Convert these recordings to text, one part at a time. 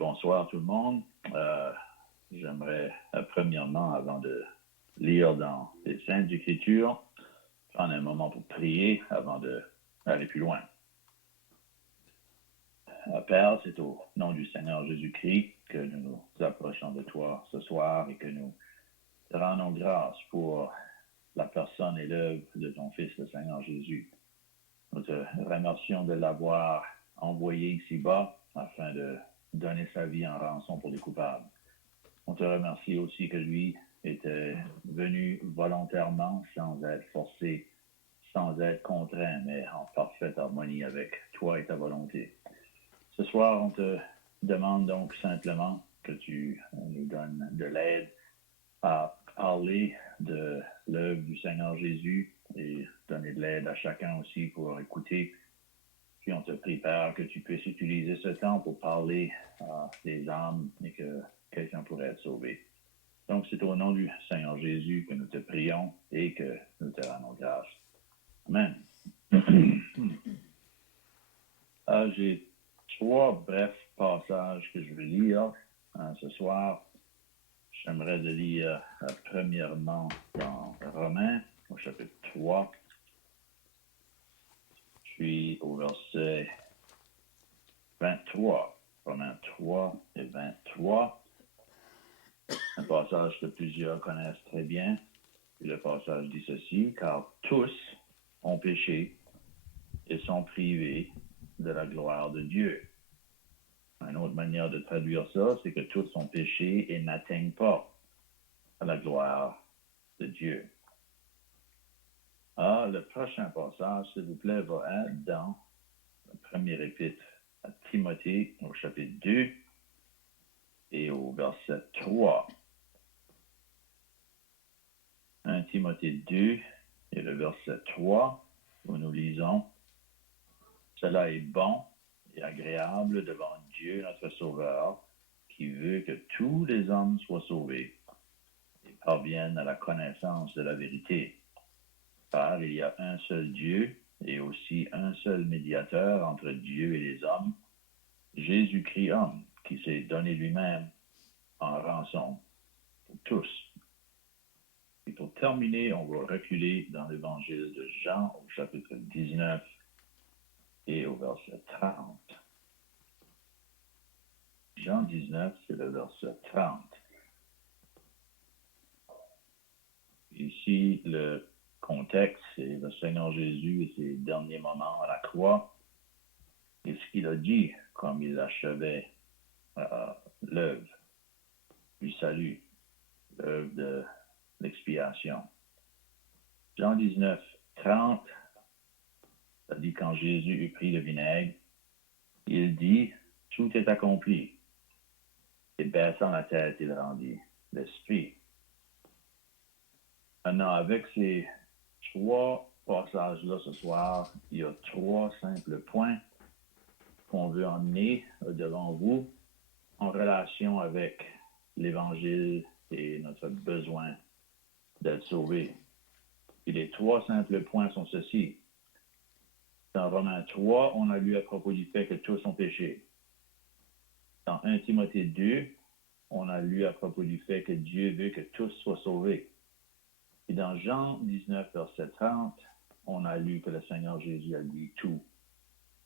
Bonsoir tout le monde. J'aimerais premièrement, avant de lire dans les Saintes Écritures, prendre un moment pour prier avant d'aller plus loin. Père, c'est au nom du Seigneur Jésus-Christ que nous nous approchons de toi ce soir et que nous te rendons grâce pour la personne et l'œuvre de ton Fils, le Seigneur Jésus. Nous te remercions de l'avoir envoyé ici-bas afin de donner sa vie en rançon pour les coupables. On te remercie aussi que lui était venu volontairement, sans être forcé, sans être contraint, mais en parfaite harmonie avec toi et ta volonté. Ce soir, on te demande donc simplement que tu nous donnes de l'aide à parler de l'œuvre du Seigneur Jésus et donner de l'aide à chacun aussi pour écouter. Puis on te prie, Père, que tu puisses utiliser ce temps pour parler à des âmes et que quelqu'un pourrait être sauvé. Donc, c'est au nom du Seigneur Jésus que nous te prions et que nous te rendons grâce. Amen. J'ai 3 brefs passages que je vais lire ce soir. J'aimerais de lire premièrement dans Romains, au chapitre 3, puis au verset 23. Romains 3 et 23. Un passage que plusieurs connaissent très bien. Et le passage dit ceci: car tous ont péché et sont privés de la gloire de Dieu. Une autre manière de traduire ça, c'est que tous ont péché et n'atteignent pas à la gloire de Dieu. Le prochain passage, s'il vous plaît, va être dans le premier épître à Timothée, au chapitre 2 et au verset 3. 1 Timothée 2 et le verset 3, où nous lisons: cela est bon et agréable devant Dieu notre Sauveur, qui veut que tous les hommes soient sauvés et parviennent à la connaissance de la vérité. Car il y a un seul Dieu et aussi un seul médiateur entre Dieu et les hommes, Jésus-Christ homme, qui s'est donné lui-même en rançon pour tous. Et pour terminer, on va reculer dans l'évangile de Jean au chapitre 19 et au verset 30. Jean 19, c'est le verset 30. Ici, le contexte, c'est le Seigneur Jésus et ses derniers moments à la croix et ce qu'il a dit comme il achevait l'œuvre du salut, l'œuvre de l'expiation. Jean 19, 30, ça dit: quand Jésus eut pris le vinaigre, il dit: tout est accompli. Et baissant la tête, il rendit l'esprit. Maintenant, avec ces 3 passages-là ce soir, il y a 3 simples points qu'on veut emmener devant vous en relation avec l'Évangile et notre besoin d'être sauvés. Et les 3 simples points sont ceux-ci. Dans Romains 3, on a lu à propos du fait que tous ont péché. Dans 1 Timothée 2, on a lu à propos du fait que Dieu veut que tous soient sauvés. Et dans Jean 19, verset 30, on a lu que le Seigneur Jésus a dit: tout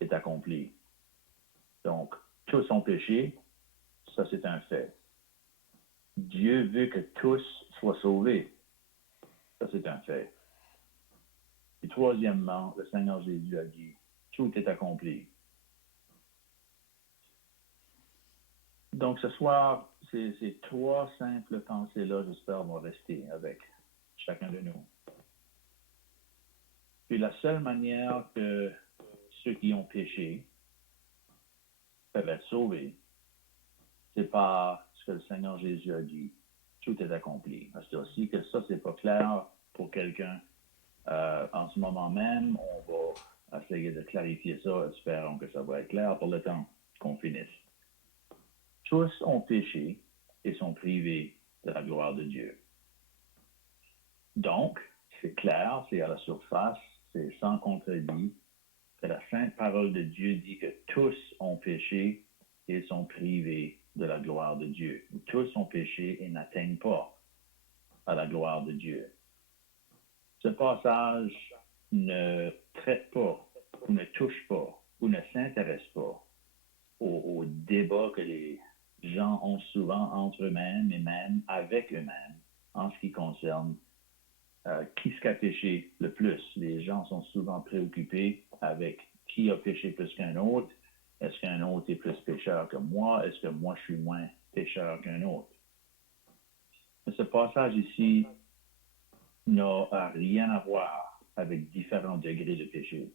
est accompli. Donc, tous ont péché, ça c'est un fait. Dieu veut que tous soient sauvés, ça c'est un fait. Et troisièmement, le Seigneur Jésus a dit: tout est accompli. Donc ce soir, ces 3 simples pensées-là, j'espère, vont rester avec chacun de nous. Puis la seule manière que ceux qui ont péché peuvent être sauvés, c'est par ce que le Seigneur Jésus a dit: tout est accompli. C'est aussi que ça, c'est pas clair pour quelqu'un. En ce moment même, on va essayer de clarifier ça. Espérons que ça va être clair pour le temps qu'on finisse. Tous ont péché et sont privés de la gloire de Dieu. Donc, c'est clair, c'est à la surface, c'est sans contredit que la sainte parole de Dieu dit que tous ont péché et sont privés de la gloire de Dieu. Tous ont péché et n'atteignent pas à la gloire de Dieu. Ce passage ne traite pas, ou ne touche pas, ou ne s'intéresse pas au débat que les gens ont souvent entre eux-mêmes et même avec eux-mêmes en ce qui concerne qui ce qui a péché le plus. Les gens sont souvent préoccupés avec qui a péché plus qu'un autre. Est-ce qu'un autre est plus pécheur que moi? Est-ce que moi je suis moins pécheur qu'un autre? Mais ce passage ici n'a rien à voir avec différents degrés de péché.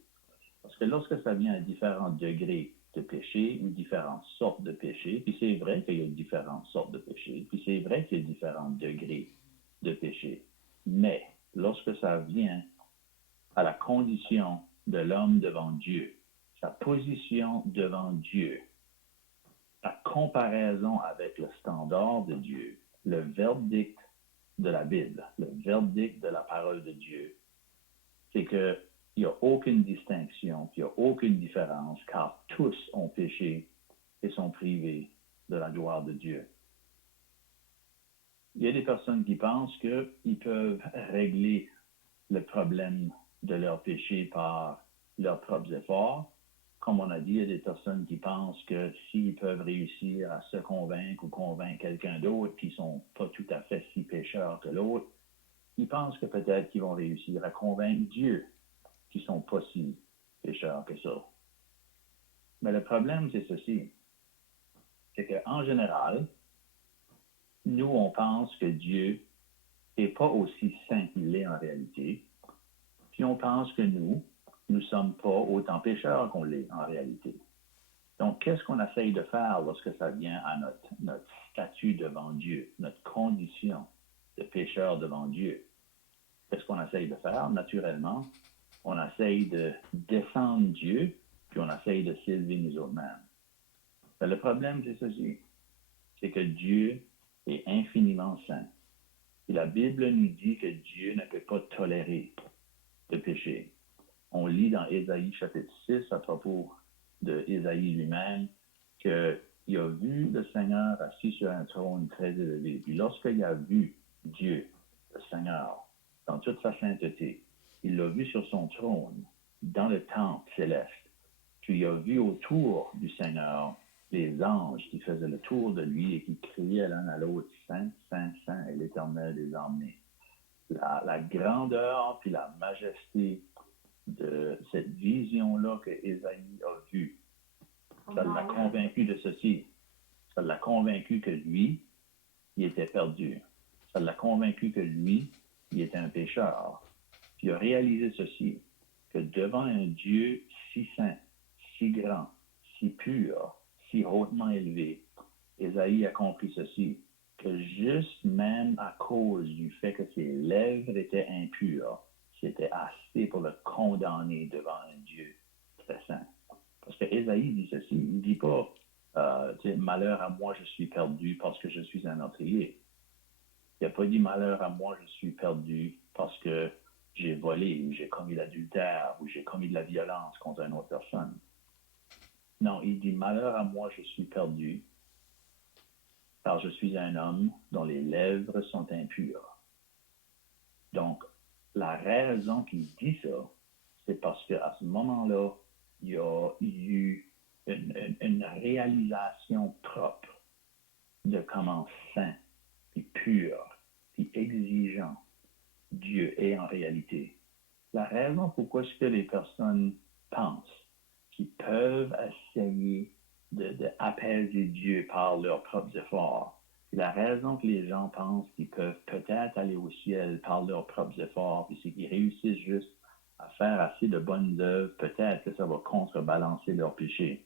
Parce que lorsque ça vient à différents degrés de péché ou différentes sortes de péché, puis c'est vrai qu'il y a différentes sortes de péché, puis c'est vrai qu'il y a différents degrés de péché, mais lorsque ça vient à la condition de l'homme devant Dieu, sa position devant Dieu, la comparaison avec le standard de Dieu, le verdict de la Bible, le verdict de la parole de Dieu, c'est qu'il n'y a aucune distinction, il n'y a aucune différence, car tous ont péché et sont privés de la gloire de Dieu. Il y a des personnes qui pensent qu'ils peuvent régler le problème de leur péché par leurs propres efforts. Comme on a dit, il y a des personnes qui pensent que s'ils peuvent réussir à se convaincre ou convaincre quelqu'un d'autre qui ne sont pas tout à fait si pécheurs que l'autre, ils pensent que peut-être qu'ils vont réussir à convaincre Dieu qui ne sont pas si pécheurs que ça. Mais le problème, c'est ceci. C'est qu'en général, nous, on pense que Dieu n'est pas aussi saint qu'il est en réalité. Puis on pense que nous ne sommes pas autant pécheurs qu'on l'est en réalité. Donc, qu'est-ce qu'on essaye de faire lorsque ça vient à notre statut devant Dieu, notre condition de pécheur devant Dieu? Qu'est-ce qu'on essaye de faire? Naturellement, on essaye de descendre Dieu, puis on essaye de s'élever nous autres-mêmes. Mais le problème, c'est ceci, c'est que Dieu est infiniment saint. Et la Bible nous dit que Dieu ne peut pas tolérer le péché. On lit dans Ésaïe chapitre 6 à propos de Ésaïe lui-même qu'il a vu le Seigneur assis sur un trône très élevé. Puis lorsqu'il a vu Dieu, le Seigneur, dans toute sa sainteté, il l'a vu sur son trône, dans le temple céleste. Puis il a vu autour du Seigneur les anges qui faisaient le tour de lui et qui criaient l'un à l'autre, Saint, Saint, Saint est l'Éternel des armées. La grandeur puis la majesté de cette vision-là que Ésaïe a vue, ça l'a convaincu de ceci. Ça l'a convaincu que lui, il était perdu. Ça l'a convaincu que lui, il était un pécheur. Puis il a réalisé ceci, que devant un Dieu si saint, si grand, si pur, si hautement élevé, Ésaïe a compris ceci, que juste même à cause du fait que ses lèvres étaient impures, c'était assez pour le condamner devant un Dieu très saint. Parce que Ésaïe dit ceci, il ne dit pas malheur à moi, je suis perdu parce que je suis un meurtrier. Il n'a pas dit malheur à moi, je suis perdu parce que j'ai volé ou j'ai commis l'adultère ou j'ai commis de la violence contre une autre personne. Non, il dit malheur à moi, je suis perdu car je suis un homme dont les lèvres sont impures. Donc, la raison qu'il dit ça, c'est parce qu'à ce moment-là, il y a eu une réalisation propre de comment saint, puis pur, puis exigeant Dieu est en réalité. La raison pourquoi est-ce que les personnes pensent qu'ils peuvent essayer d'apaiser Dieu par leurs propres efforts, et la raison que les gens pensent qu'ils peuvent peut-être aller au ciel par leurs propres efforts, puis c'est qu'ils réussissent juste à faire assez de bonnes œuvres, peut-être que ça va contrebalancer leur péché.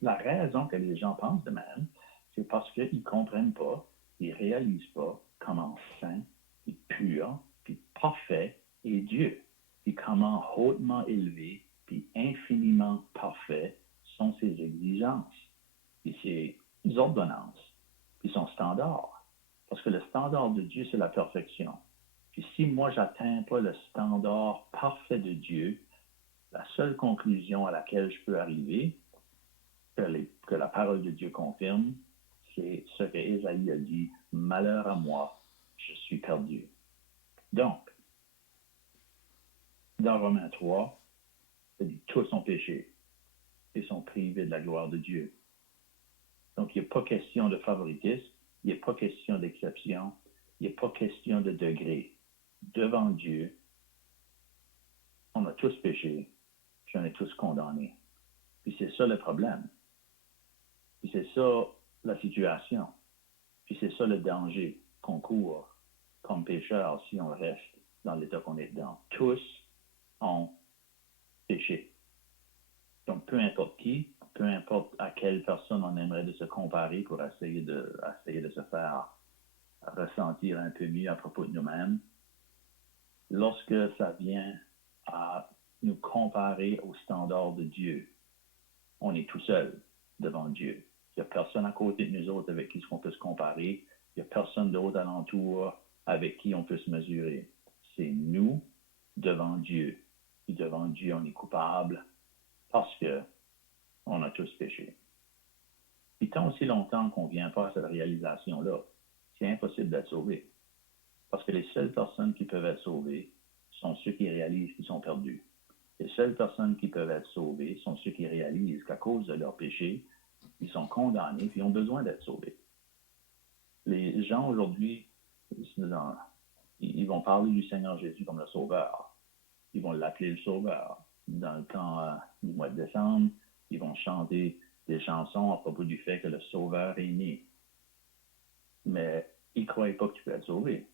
La raison que les gens pensent de même, c'est parce qu'ils ne comprennent pas, ils ne réalisent pas comment saint, puis pur, puis parfait est Dieu, puis comment hautement élevé, puis infiniment parfait sont ses exigences, puis ses ordonnances, puis son standard. Parce que le standard de Dieu, c'est la perfection. Puis si moi, je n'atteins pas le standard parfait de Dieu, la seule conclusion à laquelle je peux arriver, que la parole de Dieu confirme, c'est ce que Ésaïe a dit, « Malheur à moi, je suis perdu. » Donc, dans Romains 3, il dit « Tous ont péché et sont privés de la gloire de Dieu. » Donc, il n'y a pas question de favoritisme, il n'y a pas question d'exception, il n'y a pas question de degré. Devant Dieu, on a tous péché, puis on est tous condamnés. Puis c'est ça le problème. Puis c'est ça la situation. Puis c'est ça le danger qu'on court comme pécheurs si on reste dans l'état qu'on est dedans. Tous ont péché. Donc, peu importe qui, peu importe à quelle personne on aimerait de se comparer pour essayer de se faire ressentir un peu mieux à propos de nous-mêmes, lorsque ça vient à nous comparer au standard de Dieu, on est tout seul devant Dieu. Il n'y a personne à côté de nous autres avec qui on peut se comparer. Il n'y a personne d'autre alentour avec qui on peut se mesurer. C'est nous devant Dieu. Et devant Dieu, on est coupable parce qu'on a tous péché. Et tant aussi longtemps qu'on ne vient pas à cette réalisation-là, c'est impossible d'être sauvé. Parce que les seules personnes qui peuvent être sauvées sont ceux qui réalisent qu'ils sont perdus. Les seules personnes qui peuvent être sauvées sont ceux qui réalisent qu'à cause de leur péché, ils sont condamnés et ont besoin d'être sauvés. Les gens aujourd'hui, ils vont parler du Seigneur Jésus comme le Sauveur. Ils vont l'appeler le Sauveur. Dans le temps du mois de décembre, ils vont chanter des chansons à propos du fait que le Sauveur est né. Mais ils ne croient pas que tu peux être sauvé.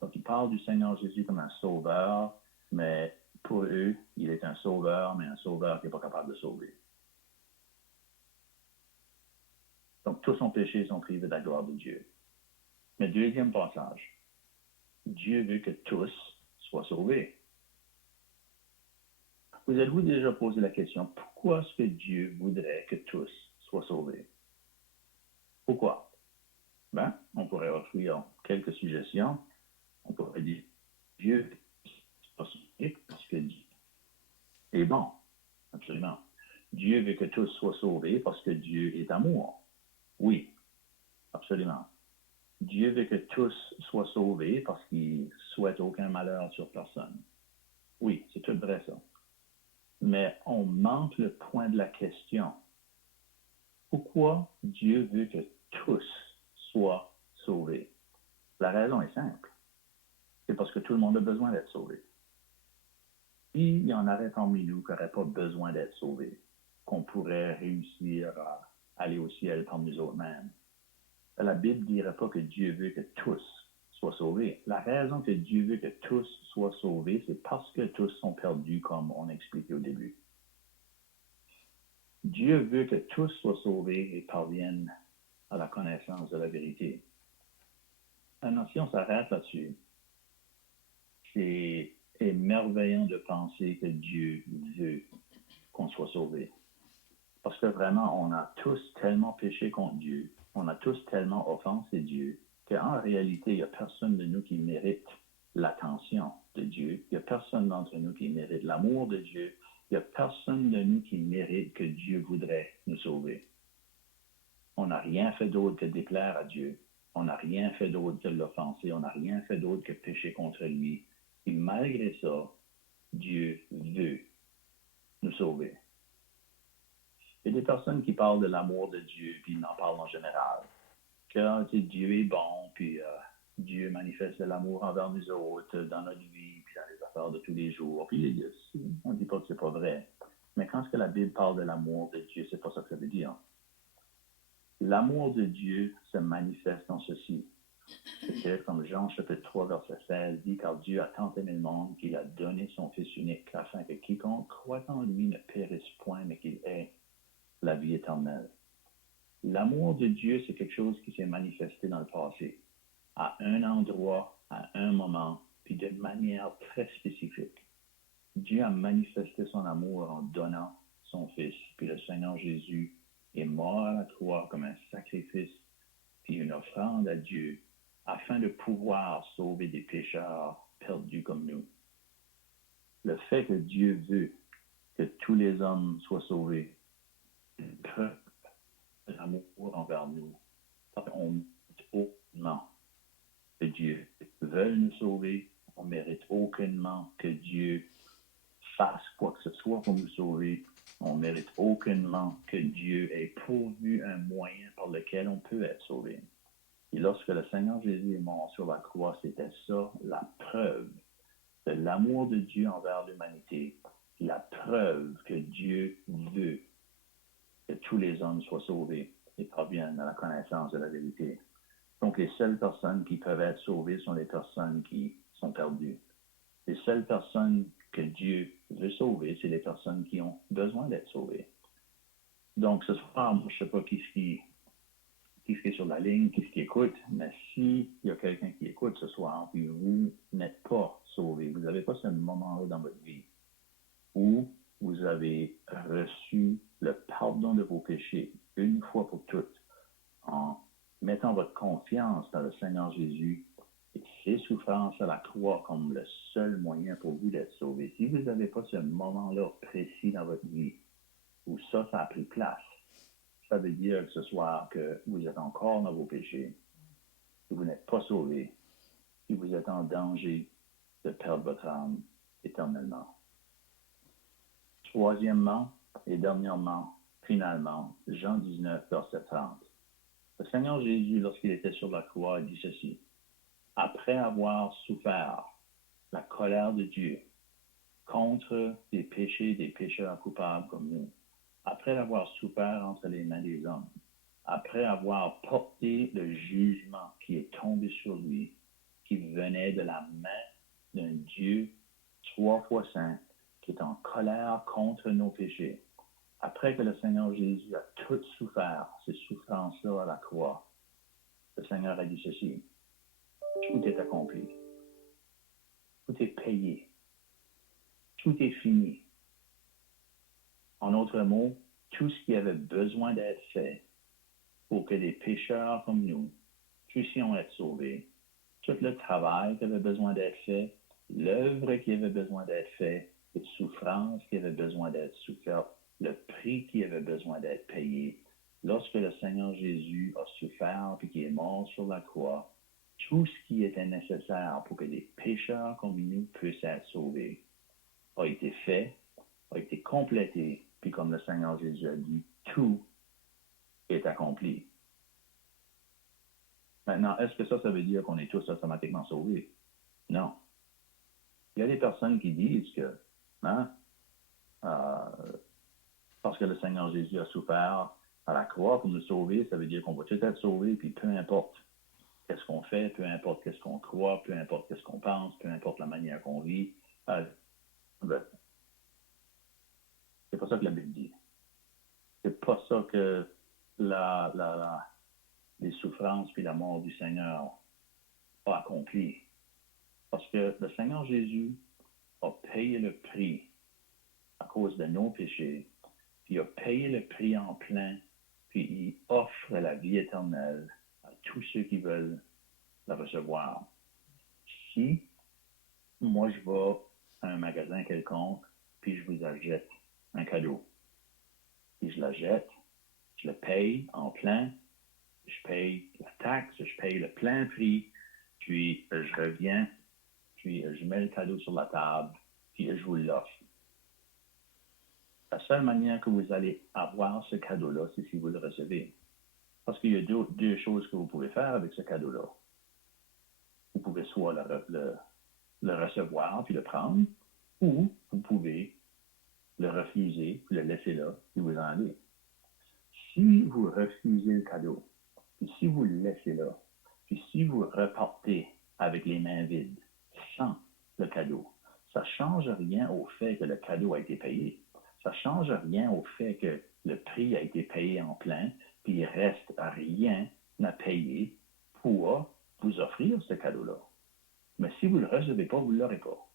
Donc, ils parlent du Seigneur Jésus comme un sauveur, mais pour eux, il est un sauveur, mais un sauveur qui n'est pas capable de sauver. Donc, tous ont péché et sont privés de la gloire de Dieu. Mais deuxième passage, Dieu veut que tous soient sauvés. Vous êtes-vous déjà posé la question, pourquoi est-ce que Dieu voudrait que tous soient sauvés? Pourquoi? Ben, on pourrait offrir quelques suggestions. On pourrait dire, Dieu est sauvé parce que Dieu est bon. Absolument. Dieu veut que tous soient sauvés parce que Dieu est amour. Oui, absolument. Dieu veut que tous soient sauvés parce qu'il ne souhaite aucun malheur sur personne. Oui, c'est tout vrai ça. Mais on manque le point de la question. Pourquoi Dieu veut que tous soient sauvés? La raison est simple. C'est parce que tout le monde a besoin d'être sauvé. S'il y en aurait parmi nous qui n'auraient pas besoin d'être sauvés, qu'on pourrait réussir à aller au ciel par nous autres-mêmes, la Bible ne dirait pas que Dieu veut que tous soient sauvés. La raison que Dieu veut que tous soient sauvés, c'est parce que tous sont perdus, comme on a expliqué au début. Dieu veut que tous soient sauvés et parviennent à la connaissance de la vérité. Maintenant, si on s'arrête là-dessus, c'est merveilleux de penser que Dieu veut qu'on soit sauvés. Parce que vraiment, on a tous tellement péché contre Dieu, on a tous tellement offensé Dieu, qu'en réalité, il n'y a personne de nous qui mérite l'attention de Dieu. Il n'y a personne d'entre nous qui mérite l'amour de Dieu. Il n'y a personne de nous qui mérite que Dieu voudrait nous sauver. On n'a rien fait d'autre que déplaire à Dieu. On n'a rien fait d'autre que l'offenser. On n'a rien fait d'autre que pécher contre lui. Et malgré ça, Dieu veut nous sauver. Il y a des personnes qui parlent de l'amour de Dieu, puis ils en parlent en général. Que Dieu est bon, puis Dieu manifeste de l'amour envers nous autres dans notre vie, puis dans les affaires de tous les jours. Puis on ne dit pas que c'est pas vrai. Mais quand la Bible parle de l'amour de Dieu, c'est pas ça que ça veut dire. L'amour de Dieu se manifeste en ceci. C'est que, comme Jean chapitre 3, verset 16 dit, car Dieu a tant aimé le monde qu'il a donné son Fils unique, afin que quiconque croit en lui ne périsse point, mais qu'il ait la vie éternelle. L'amour de Dieu, c'est quelque chose qui s'est manifesté dans le passé, à un endroit, à un moment, puis de manière très spécifique. Dieu a manifesté son amour en donnant son Fils, puis le Seigneur Jésus est mort à la croix comme un sacrifice, puis une offrande à Dieu, afin de pouvoir sauver des pécheurs perdus comme nous. Le fait que Dieu veut que tous les hommes soient sauvés, preuve de l'amour envers nous. On mérite aucunement que Dieu veuille nous sauver. On mérite aucunement que Dieu fasse quoi que ce soit pour nous sauver. On mérite aucunement que Dieu ait pourvu un moyen par lequel on peut être sauvé. Et lorsque le Seigneur Jésus est mort sur la croix, c'était ça la preuve de l'amour de Dieu envers l'humanité, la preuve que Dieu veut que tous les hommes soient sauvés et parviennent à la connaissance de la vérité. Donc, les seules personnes qui peuvent être sauvées sont les personnes qui sont perdues. Les seules personnes que Dieu veut sauver, c'est les personnes qui ont besoin d'être sauvées. Donc, ce soir, je ne sais pas qui est sur la ligne, qui écoute, mais s'il y a quelqu'un qui écoute ce soir, puis vous n'êtes pas sauvé, vous n'avez pas ce moment-là dans votre vie où vous avez reçu le pardon de vos péchés une fois pour toutes, en mettant votre confiance dans le Seigneur Jésus et ses souffrances à la croix comme le seul moyen pour vous d'être sauvé. Si vous n'avez pas ce moment-là précis dans votre vie où ça a pris place, ça veut dire ce soir que vous êtes encore dans vos péchés, que vous n'êtes pas sauvé, que vous êtes en danger de perdre votre âme éternellement. Troisièmement et dernièrement, finalement, Jean 19, verset 30. Le Seigneur Jésus, lorsqu'il était sur la croix, dit ceci. Après avoir souffert la colère de Dieu contre les péchés des pécheurs coupables comme nous, après avoir souffert entre les mains des hommes, après avoir porté le jugement qui est tombé sur lui, qui venait de la main d'un Dieu 3 fois saint, qui est en colère contre nos péchés, après que le Seigneur Jésus a tout souffert, ces souffrances-là à la croix, le Seigneur a dit ceci, tout est accompli, tout est payé, tout est fini. En d'autres mots, tout ce qui avait besoin d'être fait pour que des pécheurs comme nous puissions être sauvés, tout le travail qui avait besoin d'être fait, l'œuvre qui avait besoin d'être faite, les souffrances qui avaient besoin d'être souffertes, le prix qui avait besoin d'être payé, lorsque le Seigneur Jésus a souffert et qui est mort sur la croix, tout ce qui était nécessaire pour que des pécheurs comme nous puissent être sauvés a été fait, a été complété, puis comme le Seigneur Jésus a dit, tout est accompli. Maintenant, est-ce que ça veut dire qu'on est tous automatiquement sauvés? Non. Il y a des personnes qui disent que, parce que le Seigneur Jésus a souffert à la croix pour nous sauver, ça veut dire qu'on va tout être sauvés, puis peu importe qu'est-ce qu'on fait, peu importe qu'est-ce qu'on croit, peu importe qu'est-ce qu'on pense, peu importe la manière qu'on vit. C'est pas ça que la Bible dit. C'est pas ça que les souffrances puis la mort du Seigneur a accompli. Parce que le Seigneur Jésus a payé le prix à cause de nos péchés, puis il a payé le prix en plein, puis il offre la vie éternelle à tous ceux qui veulent la recevoir. Si moi je vais à un magasin quelconque, puis je vous achète un cadeau, puis je l'achète, je le paye en plein, je paye la taxe, je paye le plein prix, puis je reviens, puis je mets le cadeau sur la table, puis je vous l'offre. La seule manière que vous allez avoir ce cadeau-là, c'est si vous le recevez. Parce qu'il y a deux choses que vous pouvez faire avec ce cadeau-là. Vous pouvez soit le recevoir puis le prendre, ou vous pouvez le refuser, puis le laisser là, puis vous en aller. Si vous refusez le cadeau, puis si vous le laissez là, puis si vous repartez avec les mains vides, sans le cadeau, ça ne change rien au fait que le cadeau a été payé. Ça ne change rien au fait que le prix a été payé en plein, puis il ne reste rien à payer pour vous offrir ce cadeau-là. Mais si vous ne le recevez pas, vous ne l'aurez pas.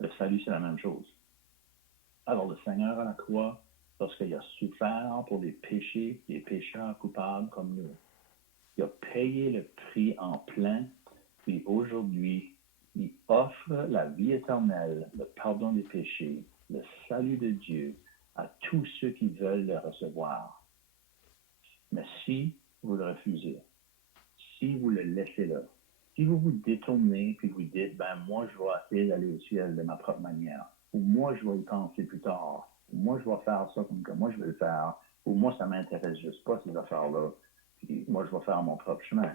Le salut, c'est la même chose. Alors le Seigneur à la croix, lorsqu'il a souffert pour les péchés, les pécheurs coupables comme nous, il a payé le prix en plein, puis aujourd'hui, il offre la vie éternelle, le pardon des péchés, le salut de Dieu à tous ceux qui veulent le recevoir. Mais si vous le refusez, si vous le laissez là, si vous vous détournez puis vous dites, ben moi je vais essayer d'aller au ciel de ma propre manière, ou moi je vais y penser plus tard, ou moi je vais faire ça comme que moi je vais le faire, ou moi ça m'intéresse juste pas ces affaires-là, puis moi je vais faire mon propre chemin.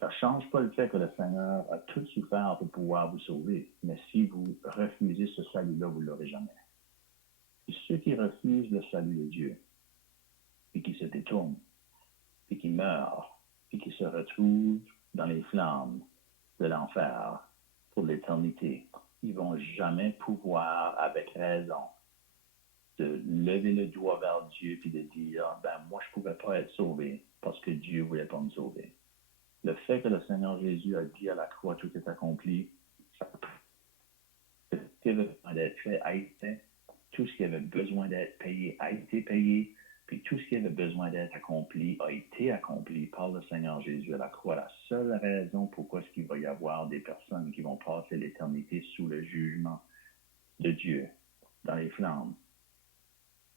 Ça ne change pas le fait que le Seigneur a tout souffert pour pouvoir vous sauver, mais si vous refusez ce salut-là, vous ne l'aurez jamais. Et ceux qui refusent le salut de Dieu, puis qui se détournent, puis qui meurent, puis qui se retrouvent dans les flammes de l'enfer pour l'éternité, ils ne vont jamais pouvoir, avec raison, de lever le doigt vers Dieu puis de dire, ben moi je ne pouvais pas être sauvé parce que Dieu ne voulait pas me sauver. Le fait que le Seigneur Jésus a dit à la croix tout est accompli, ce qui avait besoin d'être fait a été fait, tout ce qui avait besoin d'être payé a été payé, puis tout ce qui avait besoin d'être accompli a été accompli par le Seigneur Jésus à la croix. La seule raison pourquoi est-ce qu'il va y avoir des personnes qui vont passer l'éternité sous le jugement de Dieu, dans les flammes,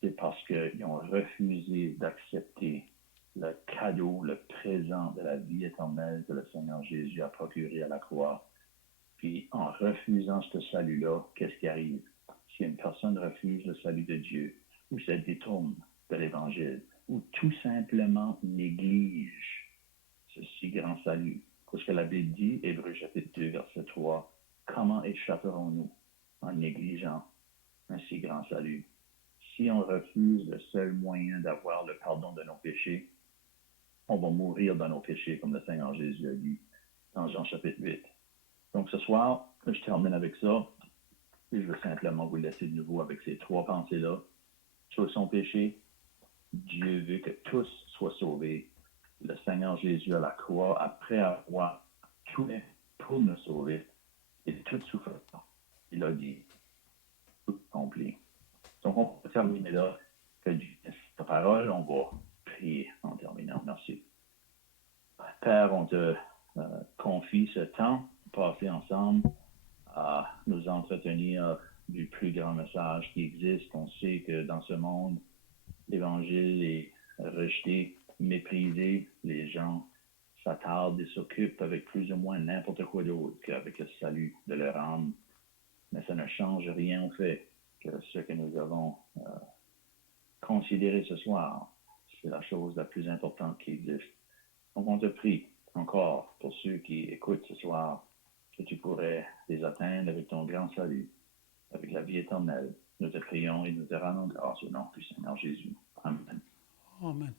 c'est parce qu'ils ont refusé d'accepter le cadeau, le présent de la vie éternelle que le Seigneur Jésus a procuré à la croix. Puis en refusant ce salut-là, qu'est-ce qui arrive? Si une personne refuse le salut de Dieu, ou se détourne de l'Évangile, ou tout simplement néglige ce si grand salut, parce que la Bible dit, Hébreux chapitre 2, verset 3, comment échapperons-nous en négligeant un si grand salut? Si on refuse le seul moyen d'avoir le pardon de nos péchés, on va mourir dans nos péchés, comme le Seigneur Jésus a dit dans Jean chapitre 8. Donc ce soir, je termine avec ça. Et je veux simplement vous laisser de nouveau avec ces trois pensées-là. Sur son péché, Dieu veut que tous soient sauvés. Le Seigneur Jésus à la croix, après avoir tout fait pour nous sauver, et toute souffrance, il a dit, tout accompli. Donc, on peut terminer là. Que Dieu laisse sa parole. On va prier en terminant. Merci. Père, on te confie ce temps passé ensemble à nous entretenir du plus grand message qui existe. On sait que dans ce monde, l'Évangile est rejeté, méprisé. Les gens s'attardent et s'occupent avec plus ou moins n'importe quoi d'autre qu'avec le salut de leur âme. Mais ça ne change rien au fait que ce que nous avons considéré ce soir, c'est la chose la plus importante qui existe. Donc on te prie encore pour ceux qui écoutent ce soir, que tu pourrais les atteindre avec ton grand salut, avec la vie éternelle. Nous te prions et nous te rendons grâce au nom du Seigneur Jésus. Amen. Amen.